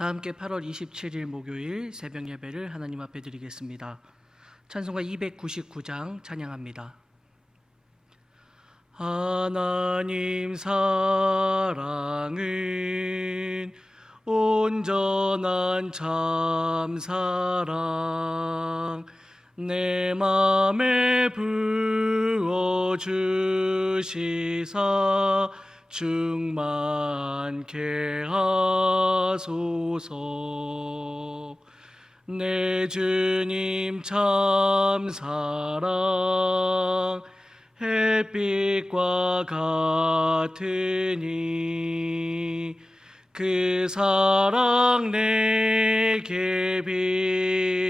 다 함께 8월 27일 목요일 새벽 예배를 하나님 앞에 드리겠습니다. 찬송가 299장 찬양합니다. 하나님 사랑은 온전한 참사랑 내 맘에 부어주시사 충만케 하소서. 내 주님 참사랑 햇빛과 같으니 그 사랑 내게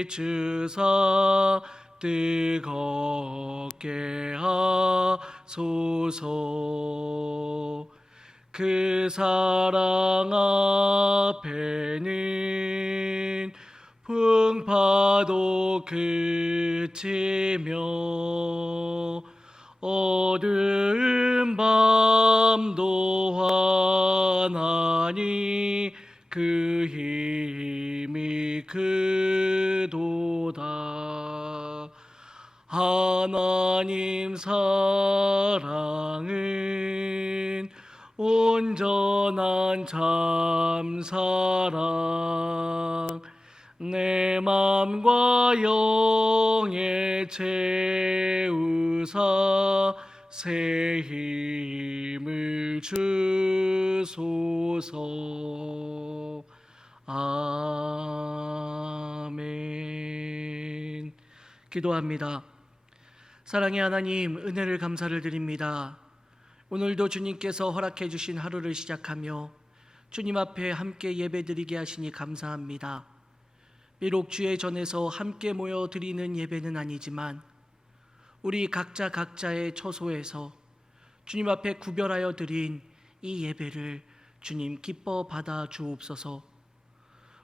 비추사 뜨겁게 하소서. 그 사랑 앞에는 풍파도 그치며 어두운 밤도 환하니 그 힘이 크도다. 하나님 사랑은 온전한 참사랑 내 맘과 영에 채우사 새 힘을 주소서. 아멘. 기도합니다. 사랑의 하나님, 은혜를 감사를 드립니다. 오늘도 주님께서 허락해 주신 하루를 시작하며 주님 앞에 함께 예배드리게 하시니 감사합니다. 비록 주의 전에서 함께 모여 드리는 예배는 아니지만 우리 각자의 처소에서 주님 앞에 구별하여 드린 이 예배를 주님 기뻐 받아 주옵소서.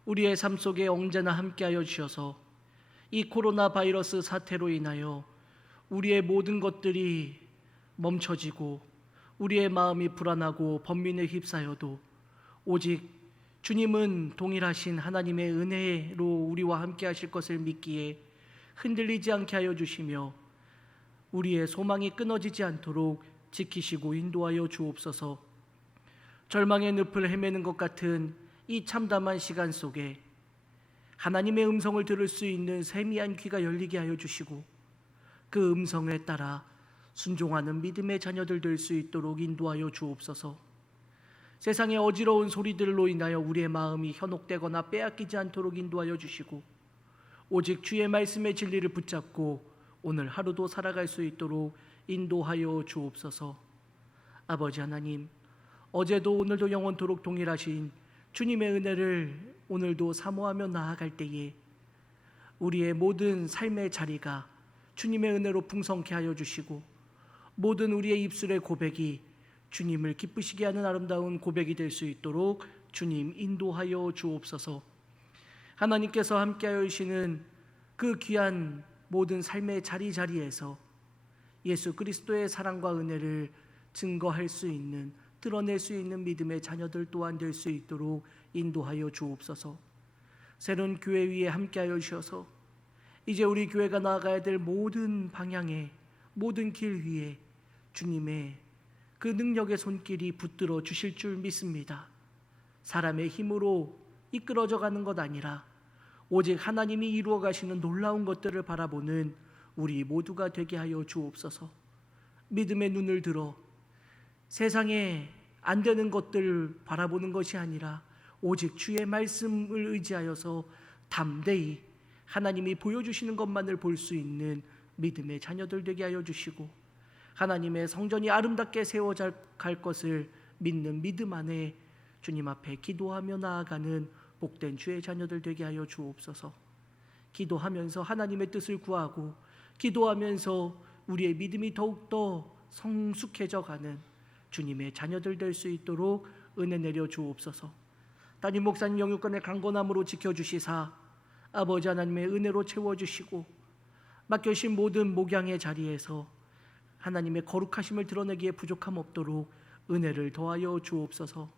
우리의 삶 속에 언제나 함께하여 주셔서 이 코로나 바이러스 사태로 인하여 우리의 모든 것들이 멈춰지고 우리의 마음이 불안하고 번민에 휩싸여도 오직 주님은 동일하신 하나님의 은혜로 우리와 함께 하실 것을 믿기에 흔들리지 않게 하여 주시며 우리의 소망이 끊어지지 않도록 지키시고 인도하여 주옵소서. 절망의 늪을 헤매는 것 같은 이 참담한 시간 속에 하나님의 음성을 들을 수 있는 세미한 귀가 열리게 하여 주시고 그 음성에 따라 순종하는 믿음의 자녀들 될 수 있도록 인도하여 주옵소서. 세상의 어지러운 소리들로 인하여 우리의 마음이 현혹되거나 빼앗기지 않도록 인도하여 주시고 오직 주의 말씀의 진리를 붙잡고 오늘 하루도 살아갈 수 있도록 인도하여 주옵소서. 아버지 하나님, 어제도 오늘도 영원토록 동일하신 주님의 은혜를 오늘도 사모하며 나아갈 때에 우리의 모든 삶의 자리가 주님의 은혜로 풍성케 하여 주시고 모든 우리의 입술의 고백이 주님을 기쁘시게 하는 아름다운 고백이 될 수 있도록 주님 인도하여 주옵소서. 하나님께서 함께하여 주시는 그 귀한 모든 삶의 자리에서 예수 그리스도의 사랑과 은혜를 증거할 수 있는, 드러낼 수 있는 믿음의 자녀들 또한 될 수 있도록 인도하여 주옵소서. 새로운 교회 위에 함께하여 주셔서 이제 우리 교회가 나아가야 될 모든 방향에, 모든 길 위에 주님의 그 능력의 손길이 붙들어 주실 줄 믿습니다. 사람의 힘으로 이끌어져 가는 것 아니라 오직 하나님이 이루어 가시는 놀라운 것들을 바라보는 우리 모두가 되게 하여 주옵소서. 믿음의 눈을 들어 세상에 안 되는 것들을 바라보는 것이 아니라 오직 주의 말씀을 의지하여서 담대히 하나님이 보여주시는 것만을 볼 수 있는 믿음의 자녀들 되게 하여 주시고 하나님의 성전이 아름답게 세워져 갈 것을 믿는 믿음 안에 주님 앞에 기도하며 나아가는 복된 주의 자녀들 되게 하여 주옵소서. 기도하면서 하나님의 뜻을 구하고 기도하면서 우리의 믿음이 더욱더 성숙해져 가는 주님의 자녀들 될 수 있도록 은혜 내려 주옵소서. 담임 목사님 영육간의 강건함으로 지켜주시사 아버지 하나님의 은혜로 채워주시고 맡겨주신 모든 목양의 자리에서 하나님의 거룩하심을 드러내기에 부족함 없도록 은혜를 더하여 주옵소서.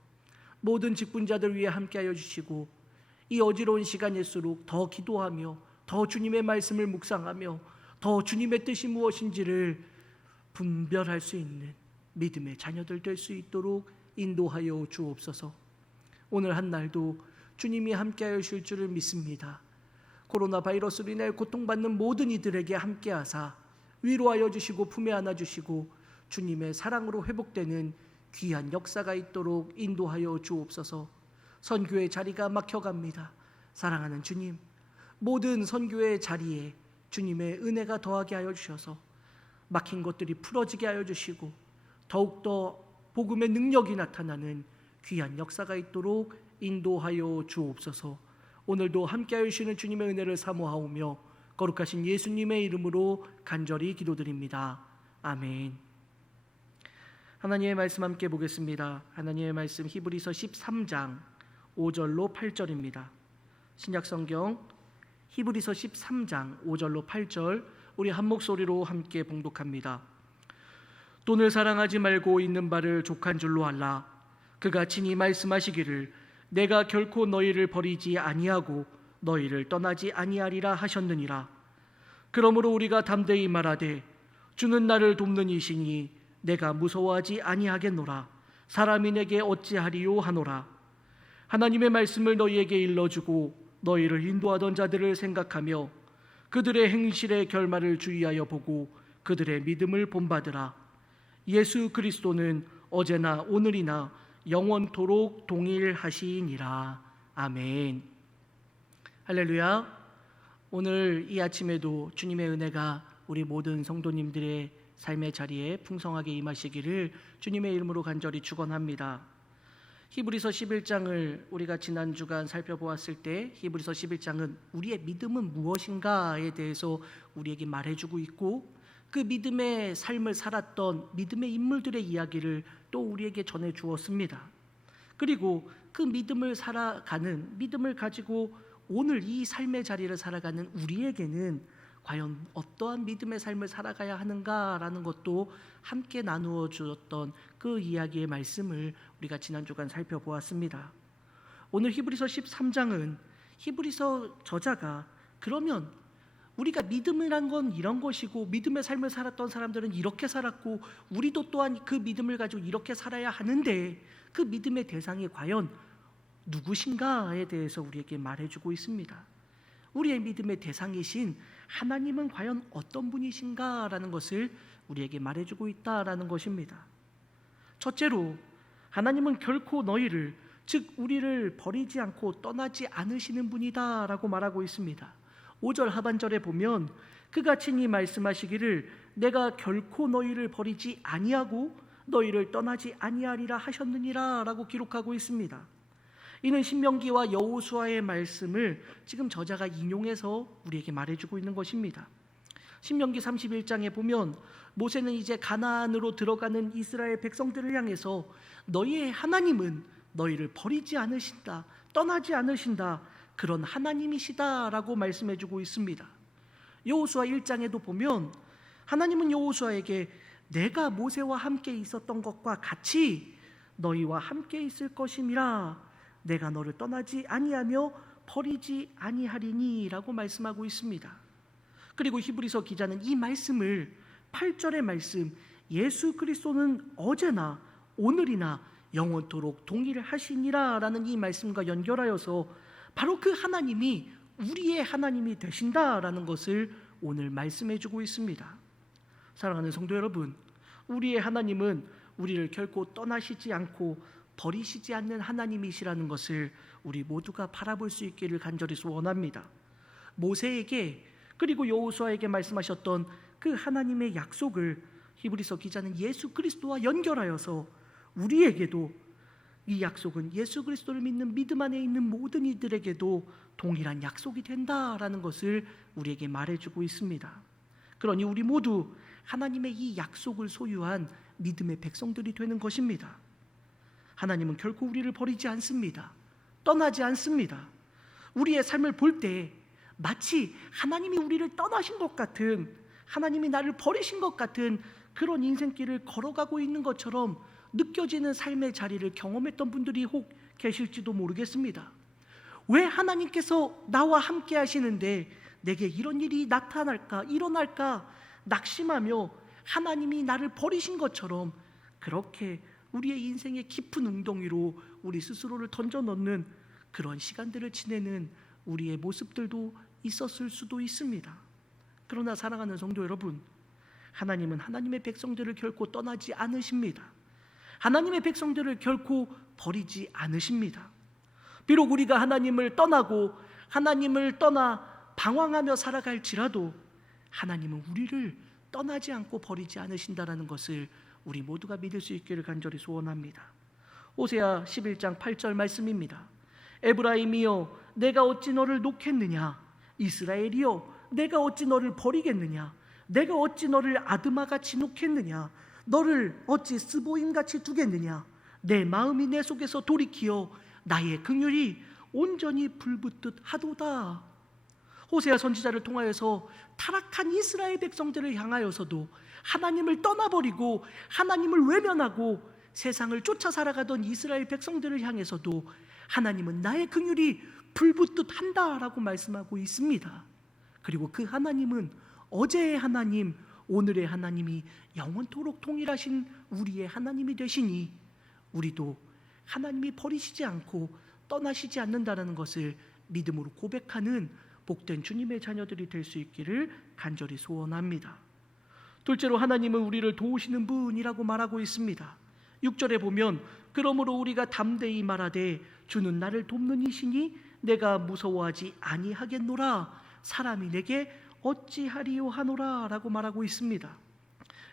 모든 직분자들 위해 함께하여 주시고 이 어지러운 시간일수록 더 기도하며 더 주님의 말씀을 묵상하며 더 주님의 뜻이 무엇인지를 분별할 수 있는 믿음의 자녀들 될 수 있도록 인도하여 주옵소서. 오늘 한 날도 주님이 함께하여 주실 줄을 믿습니다. 코로나 바이러스로 인해 고통받는 모든 이들에게 함께하사 위로하여 주시고 품에 안아주시고 주님의 사랑으로 회복되는 귀한 역사가 있도록 인도하여 주옵소서. 선교의 자리가 막혀갑니다. 사랑하는 주님, 모든 선교의 자리에 주님의 은혜가 더하게 하여 주셔서 막힌 것들이 풀어지게 하여 주시고 더욱더 복음의 능력이 나타나는 귀한 역사가 있도록 인도하여 주옵소서. 오늘도 함께하여 주시는 주님의 은혜를 사모하오며 거룩하신 예수님의 이름으로 간절히 기도드립니다. 아멘. 하나님의 말씀 함께 보겠습니다. 하나님의 말씀 히브리서 13장 5절로 8절입니다. 신약성경 히브리서 13장 5절로 8절 우리 한 목소리로 함께 봉독합니다. 돈을 사랑하지 말고 있는 바를 족한 줄로 알라. 그가 친히 말씀하시기를 내가 결코 너희를 버리지 아니하고 너희를 떠나지 아니하리라 하셨느니라. 그러므로 우리가 담대히 말하되 주는 나를 돕는 이시니 내가 무서워하지 아니하겠노라. 사람이 내게 어찌하리요 하노라. 하나님의 말씀을 너희에게 일러주고 너희를 인도하던 자들을 생각하며 그들의 행실의 결말을 주의하여 보고 그들의 믿음을 본받으라. 예수 그리스도는 어제나 오늘이나 영원토록 동일하시니라. 아멘. 할렐루야. 오늘 이 아침에도 주님의 은혜가 우리 모든 성도님들의 삶의 자리에 풍성하게 임하시기를 주님의 이름으로 간절히 축원합니다. 히브리서 11장을 우리가 지난 주간 살펴보았을 때 히브리서 11장은 우리의 믿음은 무엇인가에 대해서 우리에게 말해주고 있고 그 믿음의 삶을 살았던 믿음의 인물들의 이야기를 또 우리에게 전해 주었습니다. 그리고 그 믿음을 살아가는 믿음을 가지고 오늘 이 삶의 자리를 살아가는 우리에게는 과연 어떠한 믿음의 삶을 살아가야 하는가라는 것도 함께 나누어 주었던 그 이야기의 말씀을 우리가 지난 주간 살펴보았습니다. 오늘 히브리서 13장은 히브리서 저자가 그러면 우리가 믿음이란 건 이런 것이고 믿음의 삶을 살았던 사람들은 이렇게 살았고 우리도 또한 그 믿음을 가지고 이렇게 살아야 하는데 그 믿음의 대상이 과연 누구신가에 대해서 우리에게 말해주고 있습니다. 우리의 믿음의 대상이신 하나님은 과연 어떤 분이신가라는 것을 우리에게 말해주고 있다라는 것입니다. 첫째로 하나님은 결코 너희를 즉 우리를 버리지 않고 떠나지 않으시는 분이다라고 말하고 있습니다. 5절 하반절에 보면 그가 친히 말씀하시기를 내가 결코 너희를 버리지 아니하고 너희를 떠나지 아니하리라 하셨느니라 라고 기록하고 있습니다. 이는 신명기와 여호수아의 말씀을 지금 저자가 인용해서 우리에게 말해주고 있는 것입니다. 신명기 31장에 보면 모세는 이제 가나안으로 들어가는 이스라엘 백성들을 향해서 너희의 하나님은 너희를 버리지 않으신다, 떠나지 않으신다, 그런 하나님이시다라고 말씀해주고 있습니다. 여호수아 1장에도 보면 하나님은 여호수아에게 내가 모세와 함께 있었던 것과 같이 너희와 함께 있을 것임이라 내가 너를 떠나지 아니하며 버리지 아니하리니라고 말씀하고 있습니다. 그리고 히브리서 기자는 이 말씀을 8절의 말씀 예수 그리스도는 어제나 오늘이나 영원토록 동일하시니라 라는 이 말씀과 연결하여서 바로 그 하나님이 우리의 하나님이 되신다라는 것을 오늘 말씀해주고 있습니다. 사랑하는 성도 여러분, 우리의 하나님은 우리를 결코 떠나시지 않고 버리시지 않는 하나님이시라는 것을 우리 모두가 바라볼 수 있기를 간절히 소원합니다. 모세에게 그리고 여호수아에게 말씀하셨던 그 하나님의 약속을 히브리서 기자는 예수 그리스도와 연결하여서 우리에게도 이 약속은 예수 그리스도를 믿는 믿음 안에 있는 모든 이들에게도 동일한 약속이 된다라는 것을 우리에게 말해주고 있습니다. 그러니 우리 모두 하나님의 이 약속을 소유한 믿음의 백성들이 되는 것입니다. 하나님은 결코 우리를 버리지 않습니다. 떠나지 않습니다. 우리의 삶을 볼 때 마치 하나님이 우리를 떠나신 것 같은, 하나님이 나를 버리신 것 같은 그런 인생길을 걸어가고 있는 것처럼 느껴지는 삶의 자리를 경험했던 분들이 혹 계실지도 모르겠습니다. 왜 하나님께서 나와 함께 하시는데 내게 이런 일이 나타날까, 일어날까 낙심하며 하나님이 나를 버리신 것처럼 그렇게 우리의 인생의 깊은 웅덩이로 우리 스스로를 던져넣는 그런 시간들을 지내는 우리의 모습들도 있었을 수도 있습니다. 그러나 사랑하는 성도 여러분, 하나님은 하나님의 백성들을 결코 떠나지 않으십니다. 하나님의 백성들을 결코 버리지 않으십니다. 비록 우리가 하나님을 떠나고 하나님을 떠나 방황하며 살아갈지라도 하나님은 우리를 떠나지 않고 버리지 않으신다는 것을 우리 모두가 믿을 수 있기를 간절히 소원합니다. 호세아 11장 8절 말씀입니다. 에브라임이여 내가 어찌 너를 놓겠느냐, 이스라엘이여 내가 어찌 너를 버리겠느냐, 내가 어찌 너를 아드마같이 놓겠느냐, 너를 어찌 스보임같이 두겠느냐, 내 마음이 내 속에서 돌이키어 나의 긍휼이 온전히 불붙듯 하도다. 호세아 선지자를 통하여서 타락한 이스라엘 백성들을 향하여서도 하나님을 떠나버리고 하나님을 외면하고 세상을 쫓아 살아가던 이스라엘 백성들을 향해서도 하나님은 나의 긍휼이 불붙듯 한다라고 말씀하고 있습니다. 그리고 그 하나님은 어제의 하나님, 오늘의 하나님이 영원토록 동일하신 우리의 하나님이 되시니 우리도 하나님이 버리시지 않고 떠나시지 않는다는 것을 믿음으로 고백하는 복된 주님의 자녀들이 될 수 있기를 간절히 소원합니다. 둘째로 하나님은 우리를 도우시는 분이라고 말하고 있습니다. 6절에 보면 그러므로 우리가 담대히 말하되 주는 나를 돕는 이시니 내가 무서워하지 아니하겠노라, 사람이 내게 어찌하리요 하노라 라고 말하고 있습니다.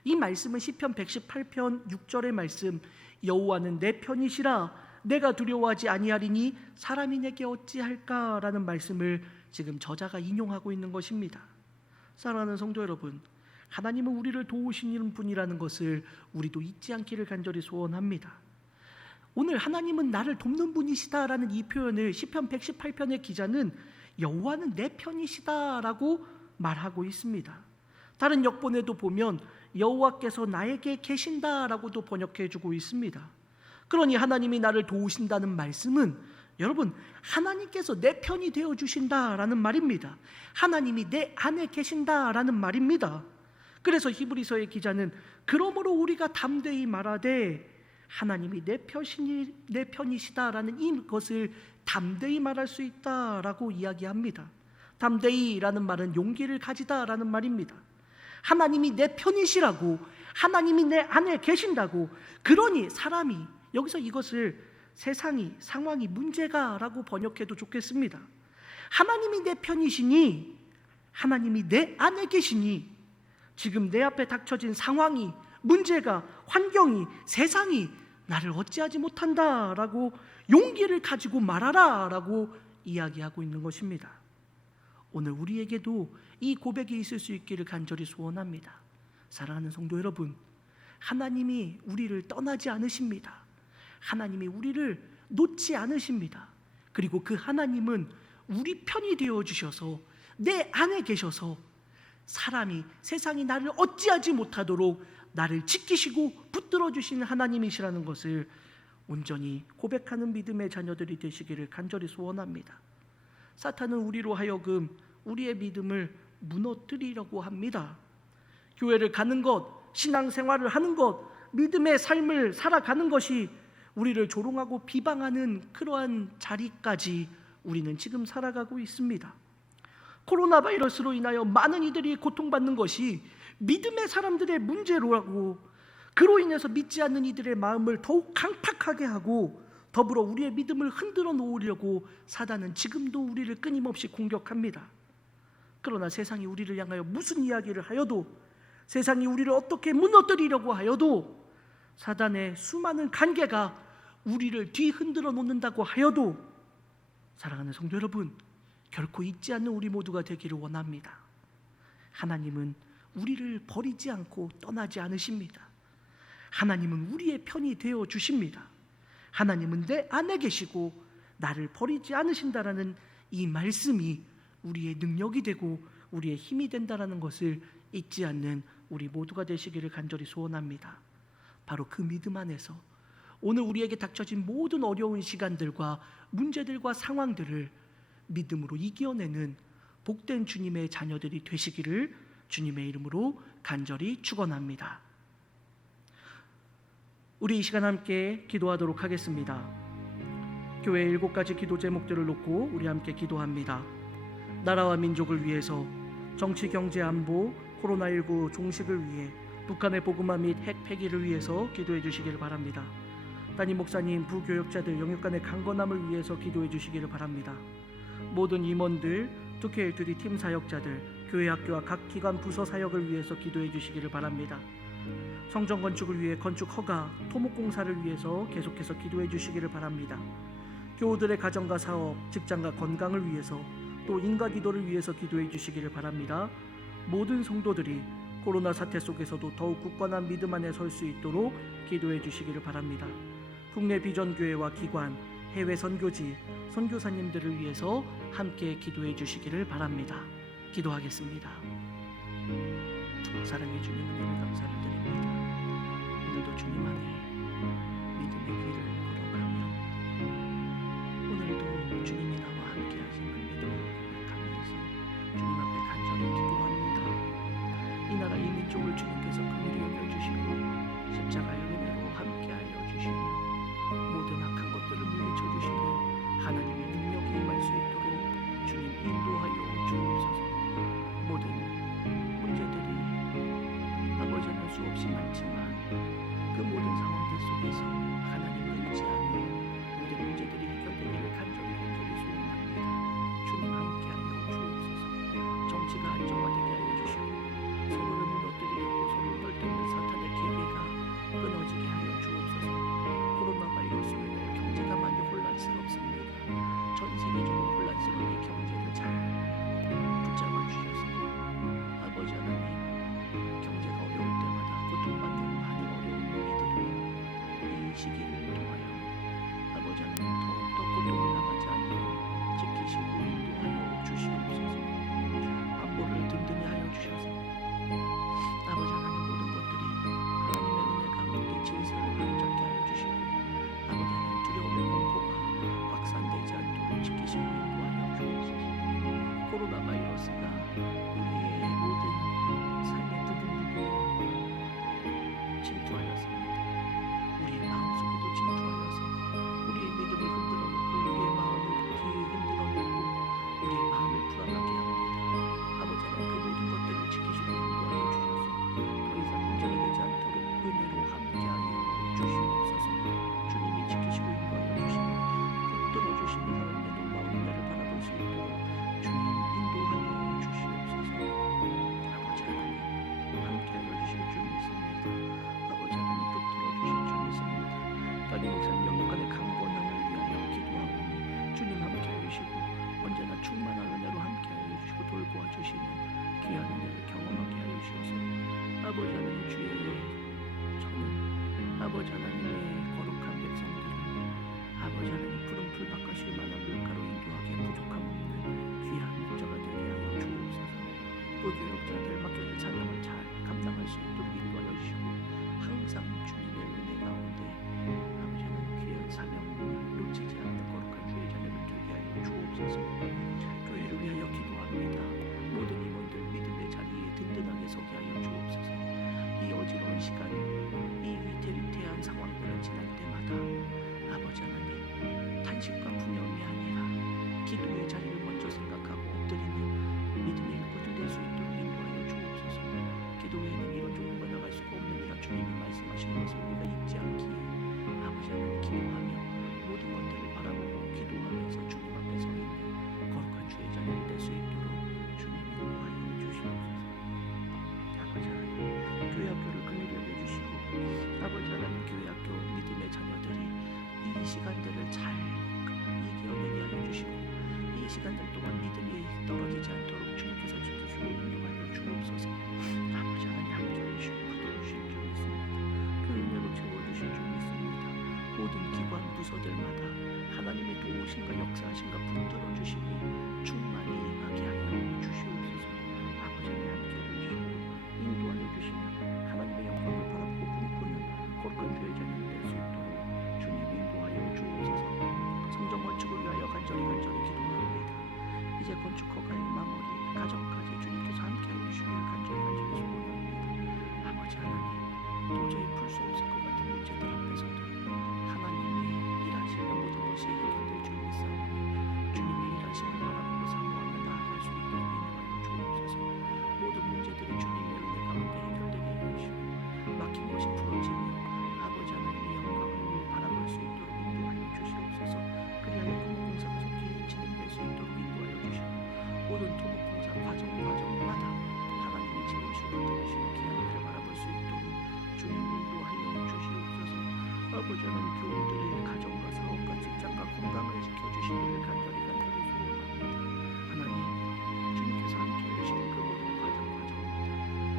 이 말씀은 시편 118편 6절의 말씀, 여호와는 내 편이시라 내가 두려워하지 아니하리니 사람이 내게 어찌할까 라는 말씀을 지금 저자가 인용하고 있는 것입니다. 사랑하는 성도 여러분, 하나님은 우리를 도우시는 분이라는 것을 우리도 잊지 않기를 간절히 소원합니다. 오늘 하나님은 나를 돕는 분이시다라는 이 표현을 시편 118편의 기자는 여호와는 내 편이시다라고 말하고 있습니다. 다른 역본에도 보면 여호와께서 나에게 계신다라고도 번역해주고 있습니다. 그러니 하나님이 나를 도우신다는 말씀은 여러분, 하나님께서 내 편이 되어주신다라는 말입니다. 하나님이 내 안에 계신다라는 말입니다. 그래서 히브리서의 기자는 그러므로 우리가 담대히 말하되 하나님이 내 편이시다라는 이것을 담대히 말할 수 있다라고 이야기합니다. 담대히라는 말은 용기를 가지다라는 말입니다. 하나님이 내 편이시라고, 하나님이 내 안에 계신다고, 그러니 사람이 여기서 이것을 세상이, 상황이 문제가라고 번역해도 좋겠습니다. 하나님이 내 편이시니, 하나님이 내 안에 계시니 지금 내 앞에 닥쳐진 상황이, 문제가, 환경이, 세상이 나를 어찌하지 못한다라고 용기를 가지고 말하라라고 이야기하고 있는 것입니다. 오늘 우리에게도 이 고백이 있을 수 있기를 간절히 소원합니다. 사랑하는 성도 여러분, 하나님이 우리를 떠나지 않으십니다. 하나님이 우리를 놓지 않으십니다. 그리고 그 하나님은 우리 편이 되어주셔서 내 안에 계셔서 사람이, 세상이 나를 어찌하지 못하도록 나를 지키시고 붙들어 주시는 하나님이시라는 것을 온전히 고백하는 믿음의 자녀들이 되시기를 간절히 소원합니다. 사탄은 우리로 하여금 우리의 믿음을 무너뜨리려고 합니다. 교회를 가는 것, 신앙생활을 하는 것, 믿음의 삶을 살아가는 것이 우리를 조롱하고 비방하는 그러한 자리까지 우리는 지금 살아가고 있습니다. 코로나 바이러스로 인하여 많은 이들이 고통받는 것이 믿음의 사람들의 문제로라고, 그로 인해서 믿지 않는 이들의 마음을 더욱 강팍하게 하고 더불어 우리의 믿음을 흔들어 놓으려고 사단은 지금도 우리를 끊임없이 공격합니다. 그러나 세상이 우리를 향하여 무슨 이야기를 하여도, 세상이 우리를 어떻게 무너뜨리려고 하여도, 사단의 수많은 관계가 우리를 뒤흔들어 놓는다고 하여도, 사랑하는 성도 여러분, 결코 잊지 않는 우리 모두가 되기를 원합니다. 하나님은 우리를 버리지 않고 떠나지 않으십니다. 하나님은 우리의 편이 되어 주십니다. 하나님은 내 안에 계시고 나를 버리지 않으신다라는 이 말씀이 우리의 능력이 되고 우리의 힘이 된다라는 것을 잊지 않는 우리 모두가 되시기를 간절히 소원합니다. 바로 그 믿음 안에서 오늘 우리에게 닥쳐진 모든 어려운 시간들과 문제들과 상황들을 믿음으로 이겨내는 복된 주님의 자녀들이 되시기를 주님의 이름으로 간절히 축원합니다. 우리 이 시간 함께 기도하도록 하겠습니다. 교회 7가지 기도 제목들을 놓고 우리 함께 기도합니다. 나라와 민족을 위해서, 정치, 경제, 안보, 코로나19 종식을 위해, 북한의 복음화 및 핵 폐기를 위해서 기도해 주시기를 바랍니다. 담임 목사님, 부교역자들 영육간의 강건함을 위해서 기도해 주시기를 바랍니다. 모든 임원들, 특혜일투리 팀 사역자들, 교회 학교와 각 기관 부서 사역을 위해서 기도해 주시기를 바랍니다. 성전 건축을 위해 건축 허가, 토목공사를 위해서 계속해서 기도해 주시기를 바랍니다. 교우들의 가정과 사업, 직장과 건강을 위해서, 또 인과 기도를 위해서 기도해 주시기를 바랍니다. 모든 성도들이 코로나 사태 속에서도 더욱 굳건한 믿음 안에 설 수 있도록 기도해 주시기를 바랍니다. 국내 비전교회와 기관, 해외 선교지, 선교사님들을 위해서 함께 기도해 주시기를 바랍니다. 기도하겠습니다. 사랑의 주님, 은혜를 감사를 드립니다. 오늘도 주님 안에 믿음의 길을 걸어가며, 오늘도 주님이 나와 함께 하심을 믿음으로 고백하면서 주님 앞에 간절히 기도합니다. 이 나라 이 민족을 주님께서 긍휼히 여겨주시고 십자가의 은혜로 함께하여 주시며 모든 악한 것들을 물리쳐 주시는 하나님의 능력에 임할 수 있도록 주님 인도하여 주옵소서. 모든 문제들이 아버지는 수없이 많지만 그 모든 상황들 속에서 하나님을 의지하며 모든 문제들이 해결되기를 간절히 소원합니다. 주님 함께하여 주옵소서. 정치가 안정화되게 하여 주시고 서로를 무너뜨리려고 서로를 떨뜨리는 사탄의 계계가 끊어지게 하여 주옵소서. 코로나 바이러스로 인해 경제가 많이 혼란스럽습니다. 전 세계적으로 혼란스러운 이 경제를 잘 붙잡아 주셔서 아버지 하나님, 경제가 어려울 때마다 고통받는 많은 어려운 우리들을 이 시기를 통하여 아버지 하나님 더욱더 고통을 당하지 않도록 지키시고 인도하여 주시옵소서. 안보를 든든히 하여 주셔서 아버지 하나님 모든 것들이 하나님의 은혜 가운데 질서를 온전케 하여 주시고 아버지 하나님 두려움의 공포가 확산되지 않도록 지키시고 인도하여 주옵소서. 코로나 바이러스가 우리의 모든 삶의 부분들로 침투하였습니다. 우리의 마음속에도 침투하여서 우리의 믿음을 흔들어 놓고 우리의 마음을 흔들어 놓고 우리의 마음을 불안하게 합니다. 아버지 하나님 그 모든 것들을 지키시고 인도하여 주셔서 더 이상 문제가 되지 않도록 은혜로 함께하여 주시옵소서. 주님이 지키시고 인도하여 주시며 붙들어 주시는 하나님의 놀라운 은혜를 바라볼 수 있도록 주님 인도하여 주시옵소서. 아버지 하나님 함께하여 주실 줄 믿습니다. 아버지 하나님 붙들어 주실 줄 믿습니다. 담임 목사님 영육간의 강건함을 위하여 기도하고 주님 함께하여 주시고 언제나 충만한 은혜로 함께하여 주시고 돌보아 주시는 귀한 은혜를 경험하게 하여 주셔서 아버지 하나님 주의 저는 아버지 하나님의 거룩한 백성들을 아버지 하나님 푸른 풀밭과 쉴만한 물가로 인도하기에 부족함 없는 귀한 목자가 되게 하여 주옵소서. 부교역자들 맡겨진 사명을 잘 감당할 수 있도록 인도하여 주시고 항상 주님의 은혜 가운데 아버지 하나님 귀한 사명을 놓치지 않는 거룩한 주의 자녀를 되게 하여 주옵소서. 교회를 위하여 기도합니다. 모든 임원들 믿음의 자리에 든든하게 서게 하여 주옵소서. 이 어지러운 시간, 이 위태위태한 상황들을 지날 때마다 아버지 하나님 탄식과 분념이 아니라 기도의 자리를 먼저 생각하고 엎드리는 믿음의 일꾼들 될 수 있도록 인도하여 주옵소서. 기도 외에는 이런 좋은 거 나갈 수가 없느니라 주님이 말씀하신 것을 우리가 잊지 않기에 아버지 하나님 기도하며 모든 것들을 바라보고 기도하면서 주님 앞에 서 있는 거룩한 주의 자녀를 될 수 있도록 주님 인도하여 주시옵소서. 아버지 하나님 교회 학교를 긍휼히 여겨주시고 아버지 하나님 교회 학교 믿음의 자녀들이 이 시간들을 잘 이겨내게 하여 주시고 이 시간들 동안 믿음이 떨어지지 않도록 주님께서 지키시고 인도하여 주옵소서. 아버지 하나님 함께하여 주시고 붙들어주실 줄 믿습니다. 그 은혜로 채워주실 줄 믿습니다. 모든 기관 부서들마다 하나님의 도우심과 역사하심과 붙들어주심이 충만히 임하게 하여 주시옵소서. 아버지 하나님 함께하여 주시고 인도하여 주시며 하나님의 영광을 바라보고 꿈꾸는 거룩한 주의 자녀를 될 수 있도록 주님 인도하여 주옵소서. 성전 건축을 위하여 간절히 기도합니다. 하는 교우들의 가정과 사업과 직장과 건강을 지켜주시기를 간절히 소원합니다. 하나님, 주님께서 함께 해주시는 그 모든 과정과 정입니다.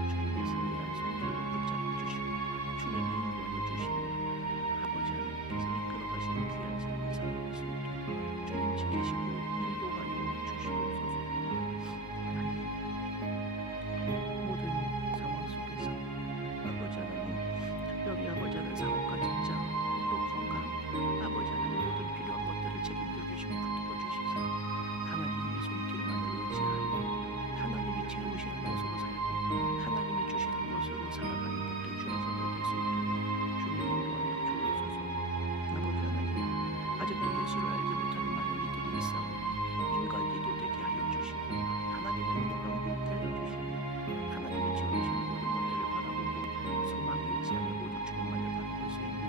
주님의 승리한 손길을 붙잡아 주시고 주님이 인도하여 주시며 아버지 하나님께서 이끌어가시는 귀한 삶을 살고 있습니다. 주님 지키시고 인도하여 주시옵소서. 하나님, 모든 상황 속에서 아버지 하나님, 특별히 아버지 하나님 사업과 직장 또 건강 아버지 하나님 모든 필요한 것들을 책임져 주시고 붙들어 주시사 하나님의 손길만을 의지하여 하나님이 채우시는 것으로 살고 하나님이 주시는 것으로 살아가는 복된 주의 선을 될 수 있도록 주님 인도하여 주옵소서. 아버지 하나님, 아직도 예수를 알지 못하는 많은 이들이 있사오니 인간기도 되게 하여 주시고 하나님의 은혜가 있게 하여 주시고 하나님이 채우시는 모든 것들을 바라보고 소망을 의지하며 모든 주님만을 바라볼 수 있는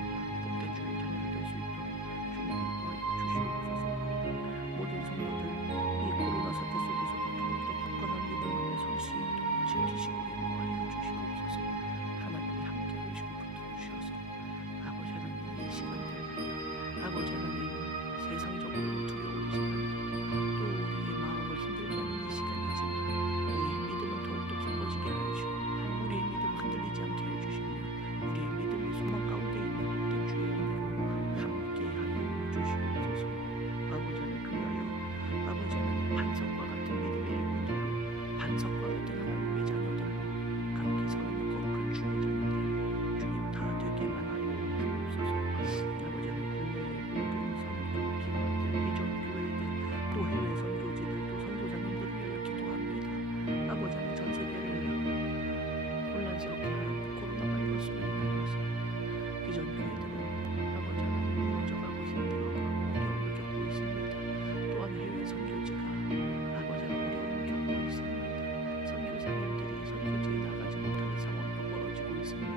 복된 주의 자녀를 될 수 있도록 주님 인도하여 주시옵소서. 모든 성도들 이 코로나 사태 속에서도 더욱더 굳건한 믿음 안에 설 수 있도록 지키시고 인도하여 주시옵소서. 하나님이 함께 해주시고 붙들어 주셔서 아버지 하나님 이 시간들 아버지 하나님 세상적으로 두려운 이 시간들 또 우리의 마음을 힘들게 하는 이 시간이지만 우리의 믿음은 더욱더 깊어지게 하여 주시고 우리의 믿음을 흔들리지 않게 하여 주시며 우리의 믿음이 소망 가운데 있는 복된 주의 은혜로 함께 하여 주시옵소서. 아버지 하나님, 그리하여 아버지 하나님 반석과 같은 믿음의 일꾼들로 반석과 같은 하나님의 자녀들로 함께 서 있는 거룩한 주의 자녀들 주님 다 되게만 하여 주옵소서. 아버지 하나님, 국내의 모든 선교 기관들 비전 교회들 또 해외 선교지들 또 선교사님들을 위하여 기도합니다. 아버지 하나님, 전 세계를 혼란스럽게 한 코로나 바이러스로 인하여서 비전 교회들은 아버지 하나님 무너져가고 힘들어가고 어려움을 겪고 있습니다. 또한 해외 선교지가 아버지 하나님 어려움을 겪고 있습니다. 선교사님들이 선교지에 나가지 못하는 상황도 벌어지고 있습니다.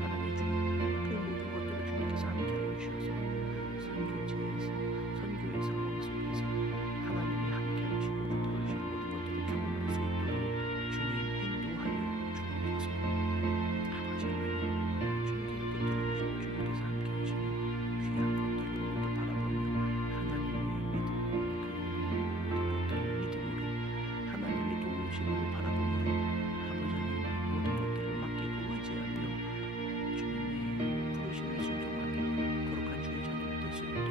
사랑의 주님, 그 모든 것들을 주님께서 함께 하여 주셔서 선교지에서 선교의 상황 속에서 하나님이 함께 하시고 붙들어 주시는 모든 것들을 경험할 수 있도록 주님 인도하여 주옵소서. 아버지 하나님, 주님께서 붙들어 주시고 주님께서 함께 하시는 귀한 것들을 모두 바라보며 하나님의 믿음 그 모든 것들을 믿음으로 하나님의 도우심을 바라보므로 아버지 하나님 모든 것들을 맡기고 의지하며 주님의 부르심에 순종하는 거룩한 주의 자녀를 될 수 있도록